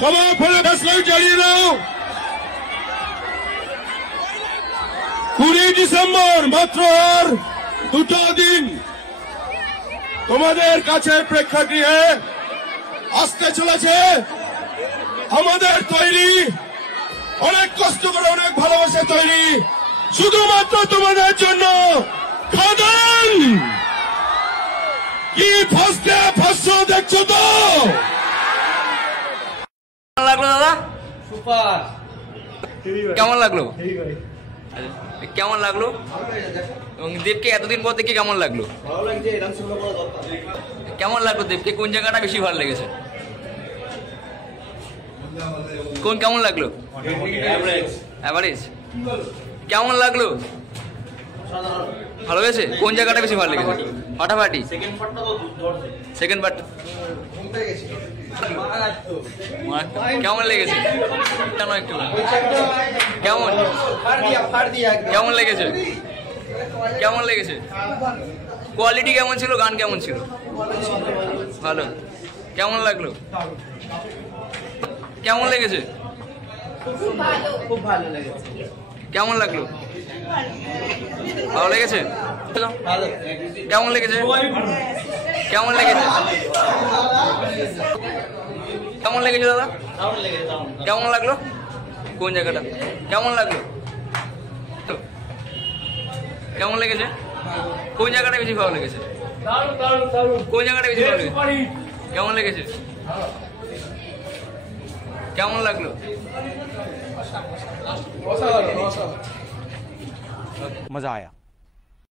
সবাই ফলে ফ্ল্যাশলাইট জ্বালিয়ে দাও। 20 ডিসেম্বর, মাত্র আর 2টা দিন তোমাদের কাছে প্রেক্ষাগৃহে আসতে চলেছে আমাদের তৈরি, অনেক কষ্ট করে, অনেক ভালোবাসা তৈরি, শুধুমাত্র তোমাদের জন্য খাদান। কি ফার্স্টে ফার্স্ট দেখছো তো? লাগলো দাদা? সুপার। কেমন লাগলো? কেমন লাগলো? এবং দেবকে এতদিন পর দেখে কেমন লাগলো? কেমন লাগলো দেবকে? কোন জায়গাটা বেশি ভালো লেগেছে? কেমন লাগলো? অ্যাভারেজ। কেমন লাগলো? ভালো হয়েছে? কোন জায়গাটা বেশি ভালো লেগেছে? ফাটাফাটি। সেকেন্ড পার্ট কেমন লেগেছে? কেন একটু কেমন কেমন লেগেছে? কেমন লেগেছে? কোয়ালিটি কেমন ছিল? গান কেমন ছিল? ভালো। কেমন লাগলো? কেমন লেগেছে? খুব ভালো লেগেছে। কেমন লাগলো? ভালো লেগেছে? কেমন লেগেছে? কেমন লেগেছে? কেমন লেগেছে দাদা? কেমন লাগলো? কোন জায়গাটা? কেমন লাগলো? কেমন লেগেছে? কোন জায়গাটা বেশি ভালো লেগেছে? কোন জায়গাটা বেশি ভালো লেগেছে? কেমন লেগেছে? কেমন লাগলো? मजा आया।